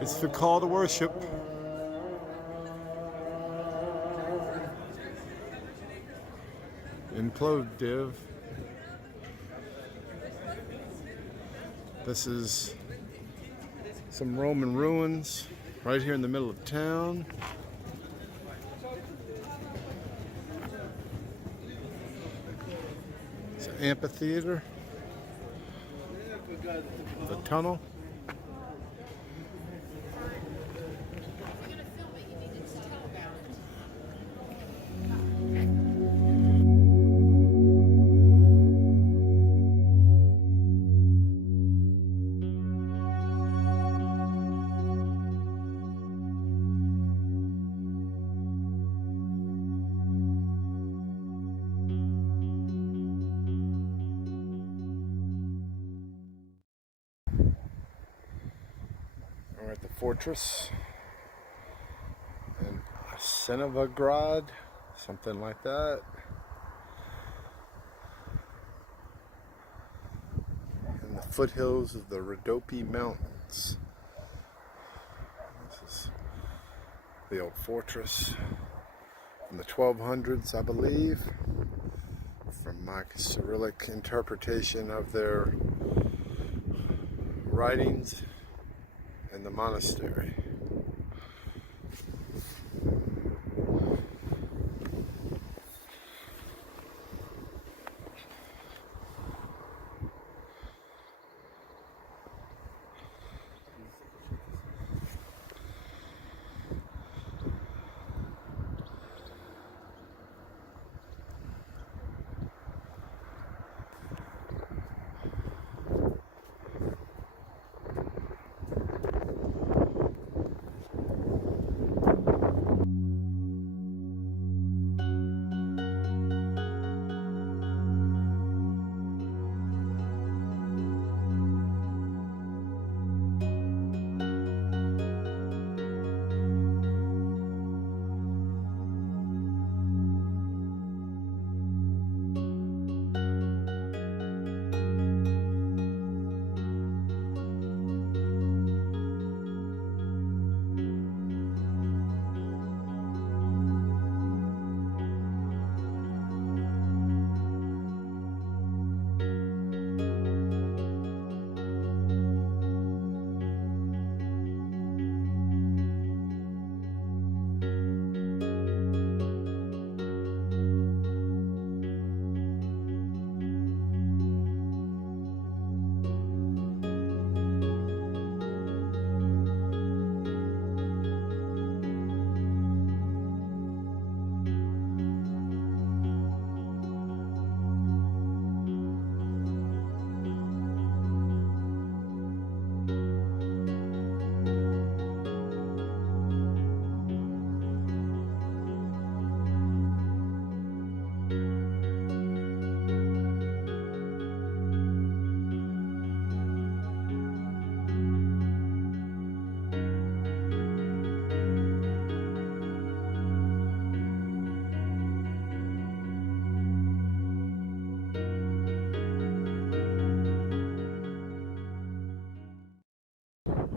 It's the call to worship. In Plovdiv. This is some Roman ruins right here in the middle of town. It's an amphitheater. The tunnel. We're at the fortress in Senevograd, something like that. In the foothills of the Rhodope Mountains. This is the old fortress from the 1200s, I believe, from my Cyrillic interpretation of their writings in the monastery.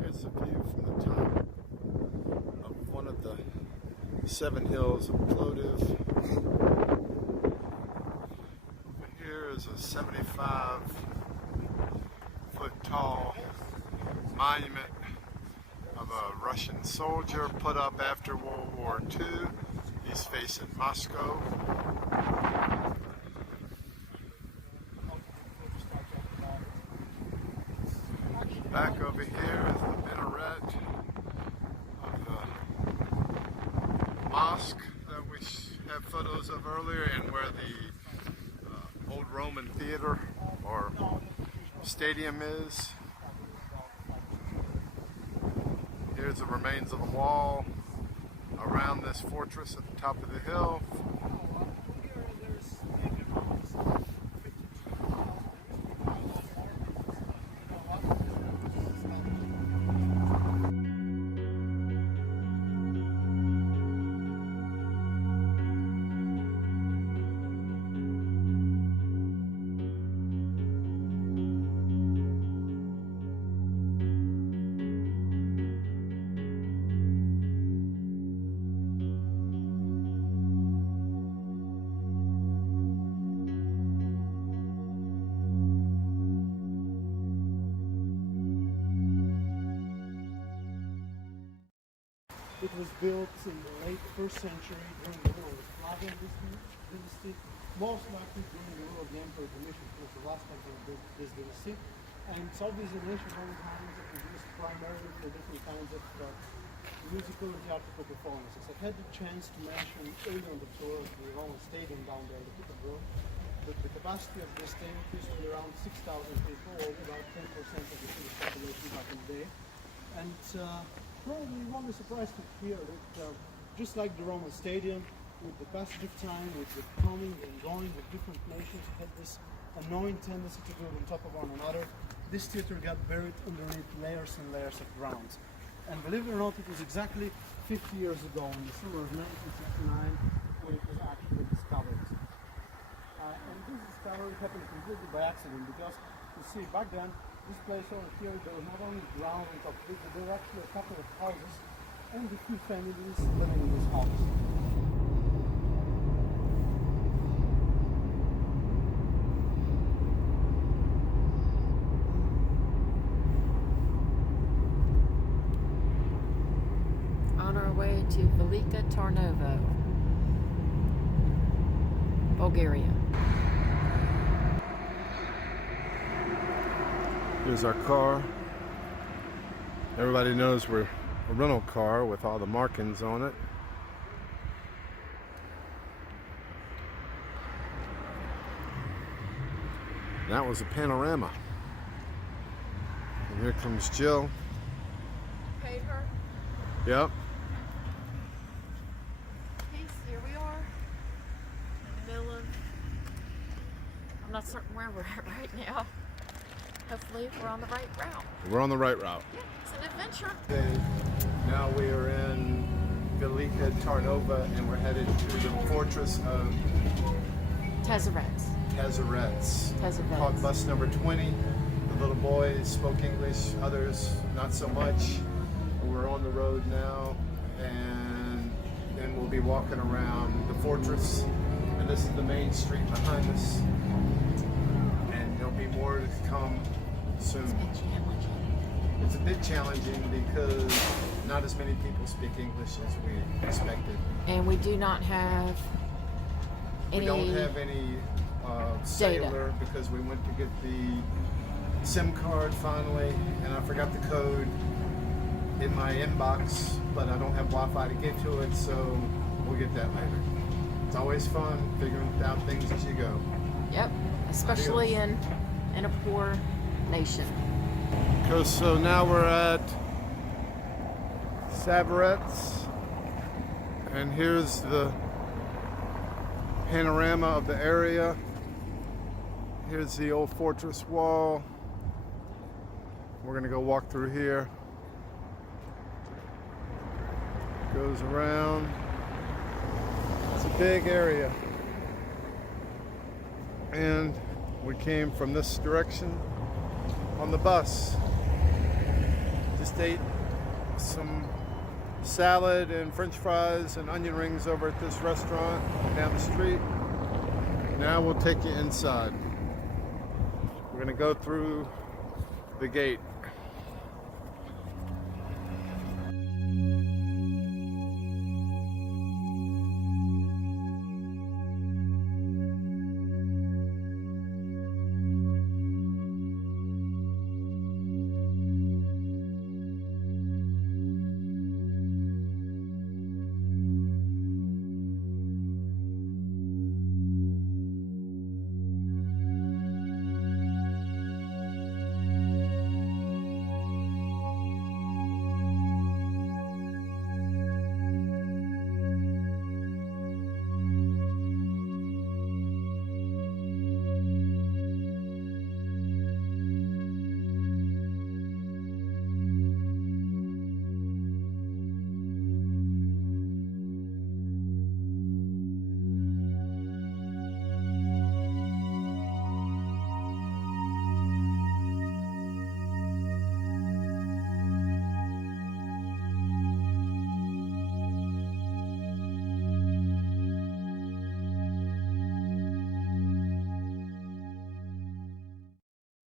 Here's a view from the top of one of the 7 hills of Plovdiv. Over here is a 75-foot tall monument of a Russian soldier put up after World War II. He's facing Moscow. Back over here is the minaret of the mosque that we had photos of earlier, and where the old Roman theater or stadium is. Here's the remains of the wall around this fortress at the top of the hill. was built in the late 1st century during the rule of the Plovdiv dynasty, most likely during the rule of the Emperor Domitian, who was the last emperor of this dynasty. And so these ancient Roman times are used primarily for different kinds of musical and theatrical performances. I've had the chance to mention early on the tour the Roman Stadium down there, the Bulgaria October, but the capacity of this thing used to be around 6,000 people, or about 10% of the Finnish population back in the day. And probably you won't be surprised to hear that just like the Roman Stadium, with the passage of time, with the coming and going of different nations who had this annoying tendency to build on top of one another, this theater got buried underneath layers and layers of ground. And believe it or not, it was exactly 50 years ago, in the summer of 1969, when it was actually discovered. And this discovery happened completely by accident, because you see, back then, this place over here, there was not only ground on top of it, but there were actually a couple of houses and a few families living in this house. On our way to Velika Tarnovo, Bulgaria. Here's our car. Everybody knows we're a rental car with all the markings on it. That was a panorama. And here comes Jill. Paid her. Yep. Here we are. In the middle of, I'm not certain where we're at right now. Hopefully we're on the right route. We're on the right route. Yeah, it's an adventure. Okay, now we are in Velika Tarnovo and we're headed to the fortress of Tezerets. Tezerets. Called bus number 20. The little boys spoke English, others not so much. We're on the road now, and then we'll be walking around the fortress. And this is the main street behind us. And there'll be more to come soon. It's a bit challenging because not as many people speak English as we expected. And we do not have any. We don't have any cellular because we went to get the SIM card finally, and I forgot the code in my inbox, but I don't have Wi-Fi to get to it, so we'll get that later. It's always fun figuring out things as you go. Yep, especially in a poor nation. So now we're at Tezerets, and here's the panorama of the area. Here's the old fortress wall. We're gonna go walk through here. Goes around. It's a big area. And we came from this direction on the bus. Just ate some salad and french fries and onion rings over at this restaurant down the street. Now we'll take you inside. We're gonna go through the gate.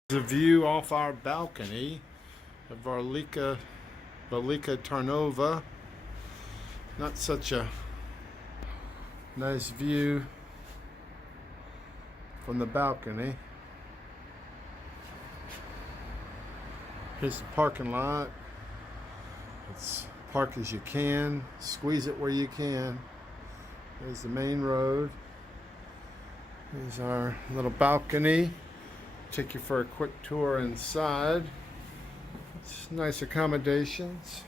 The view off our balcony of Velika Tarnovo. Not such a nice view from the balcony. Here's the parking lot. It's park as you can, squeeze it where you can. There's the main road. Here's our little balcony. Take you for a quick tour inside. It's nice accommodations.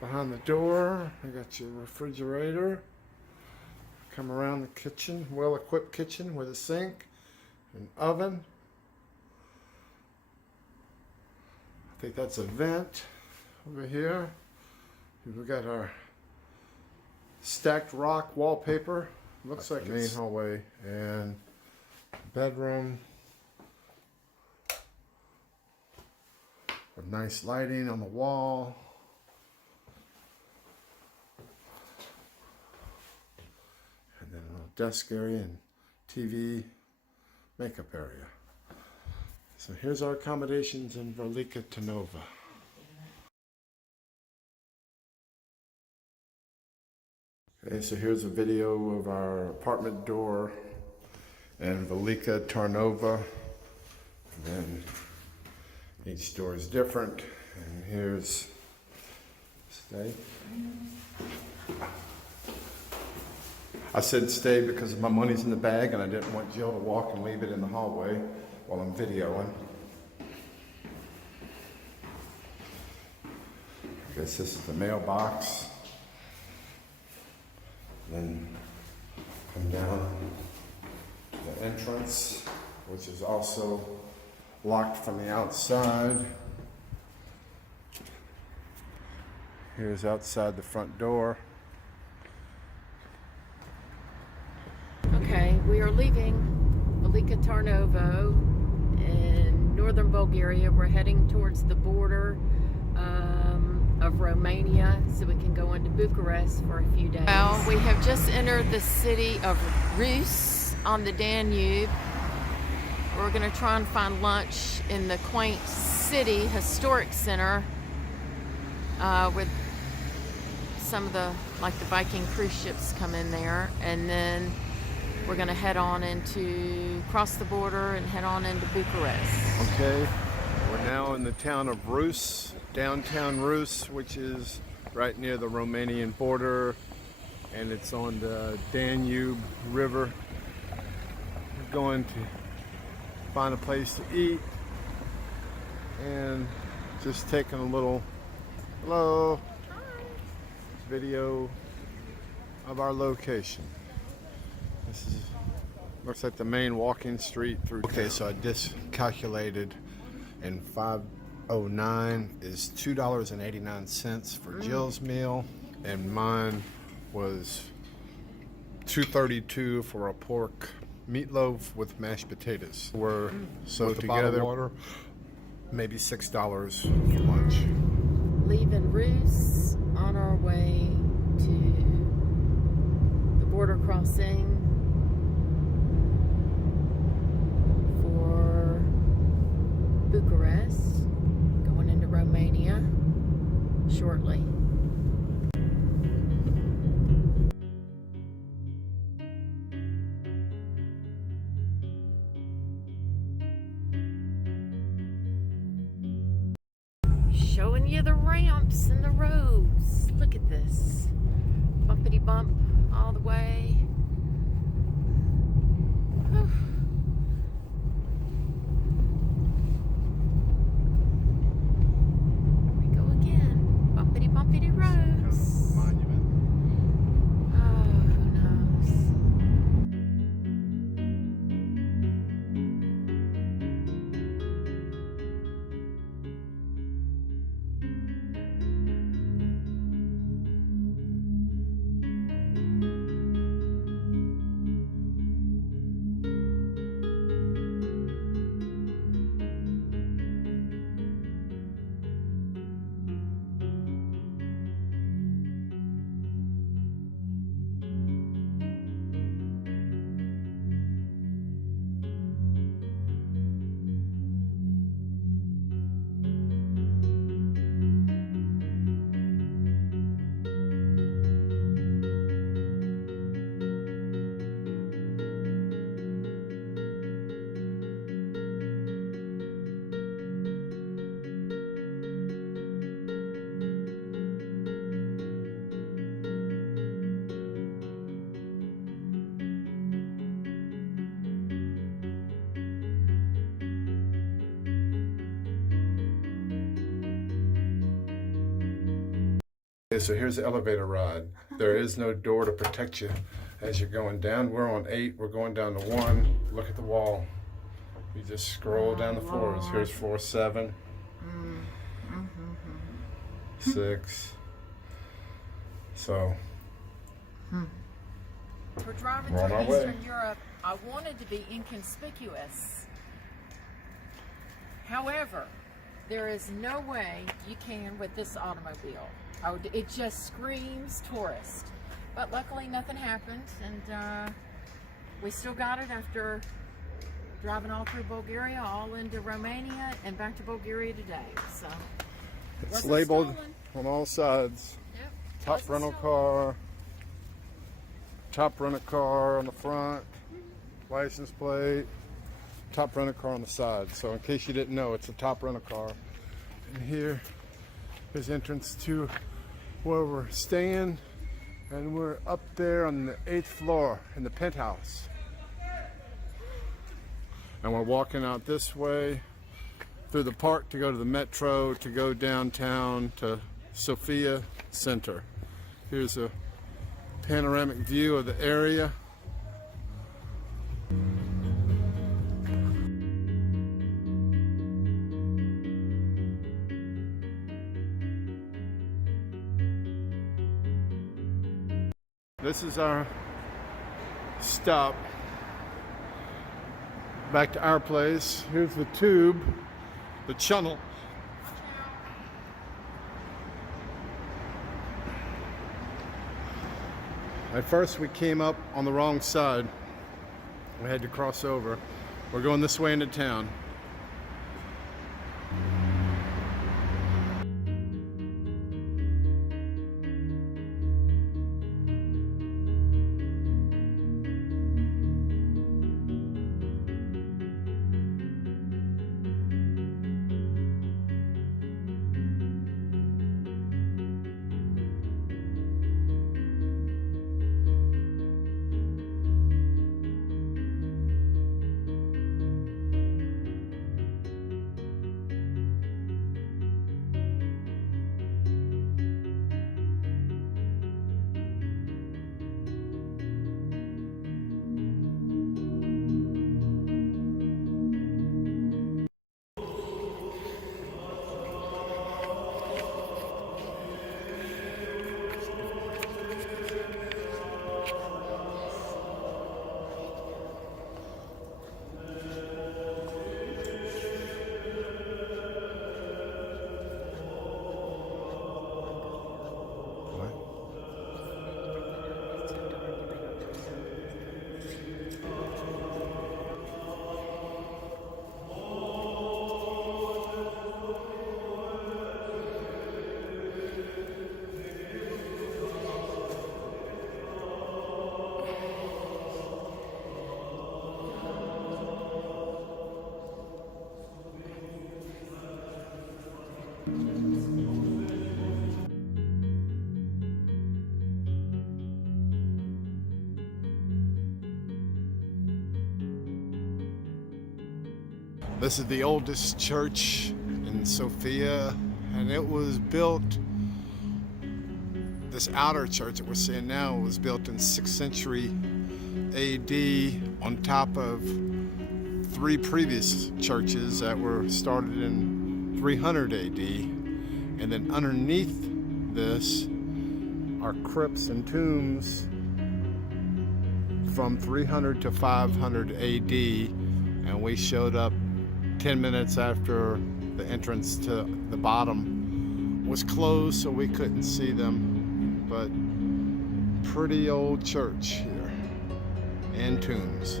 Behind the door, I got your refrigerator. Come around the kitchen, well-equipped kitchen with a sink, an oven. I think that's a vent over here. We've got our stacked rock wallpaper. Looks like the main hallway and bedroom. With nice lighting on the wall. And then a little desk area and TV makeup area. So here's our accommodations in Velika Tarnovo. Okay, so here's a video of our apartment door in Velika Tarnovo. And then each door is different. And here's stay. I said stay because my money's in the bag and I didn't want Jill to walk and leave it in the hallway while I'm videoing. I guess this is the mailbox. Then come down to the entrance, which is also locked from the outside. Here's outside the front door. Okay, we are leaving Velika Tarnovo in northern Bulgaria. We're heading towards the border of Romania so we can go into Bucharest for a few days. Well, we have just entered the city of Rus on the Danube. We're going to try and find lunch in the quaint city historic center with some of the, like the Viking cruise ships come in there, and then we're going to head on cross the border and head on into Bucharest. Okay, we're now in the town of Rus, downtown Rus, which is right near the Romanian border, and it's on the Danube River. We're going to find a place to eat and just taking a little video of our location. This is looks like the main walking street through. Okay, so I just calculated, and 509 is $2.89 for Jill's meal, and mine was $2.32 for a pork meatloaf with mashed potatoes. We're so together water, maybe $6 for lunch. Leaving Rus on our way to the border crossing for Bucharest, going into Romania shortly. Showing you the ramps and the roads. Look at this. Bumpity bump all the way. Whew. Here we go again. Bumpity bumpity roads. Monument. Oh, who knows? Okay, so here's the elevator ride. There is no door to protect you as you're going down. We're on 8, we're going down to 1. Look at the wall. You just scroll down the floors. Here's floor 7, 6. So We're driving We're on our through way. Eastern Europe. I wanted to be inconspicuous. However, there is no way you can with this automobile. It just screams tourist. But luckily nothing happened, and we still got it after driving all through Bulgaria, all into Romania, and back to Bulgaria today. So it's wasn't labeled stolen. on all sides. Yep, Top wasn't rental stolen. car. Top rental car on the front. License plate. Top rental car on the side. So in case you didn't know, it's a top rental car. And here is entrance to where we're staying. And we're up there on the 8th floor in the penthouse. And we're walking out this way through the park to go to the metro, to go downtown to Sofia Center. Here's a panoramic view of the area. This is our stop back to our place. Here's the tube, the channel. At first we came up on the wrong side. We had to cross over. We're going this way into town. This is the oldest church in Sofia, and it was built, this outer church that we're seeing now was built in 6th century AD on top of 3 previous churches that were started in 300 AD. And then underneath this are crypts and tombs from 300 to 500 AD, and we showed up 10 minutes after the entrance to the bottom was closed, so we couldn't see them. But pretty old church here and tombs.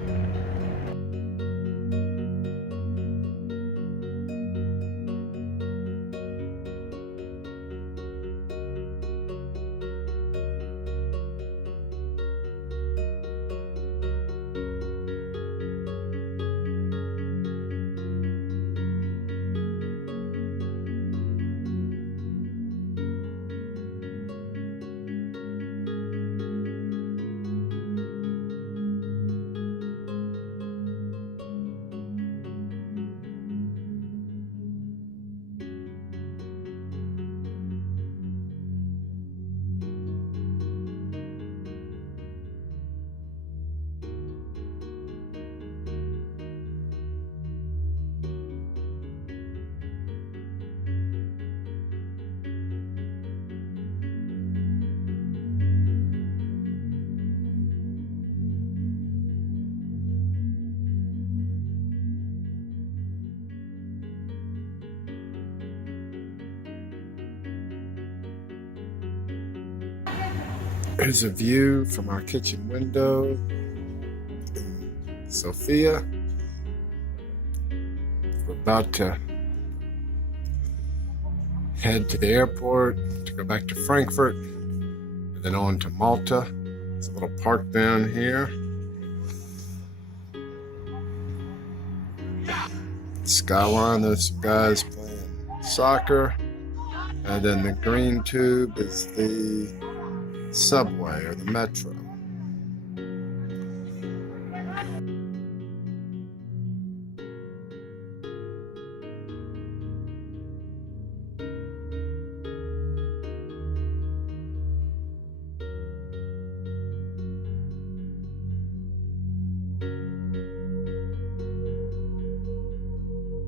Here's a view from our kitchen window in Sofia. We're about to head to the airport to go back to Frankfurt and then on to Malta. There's a little park down here. Skyline, there's some guys playing soccer. And then the green tube is the subway or the metro.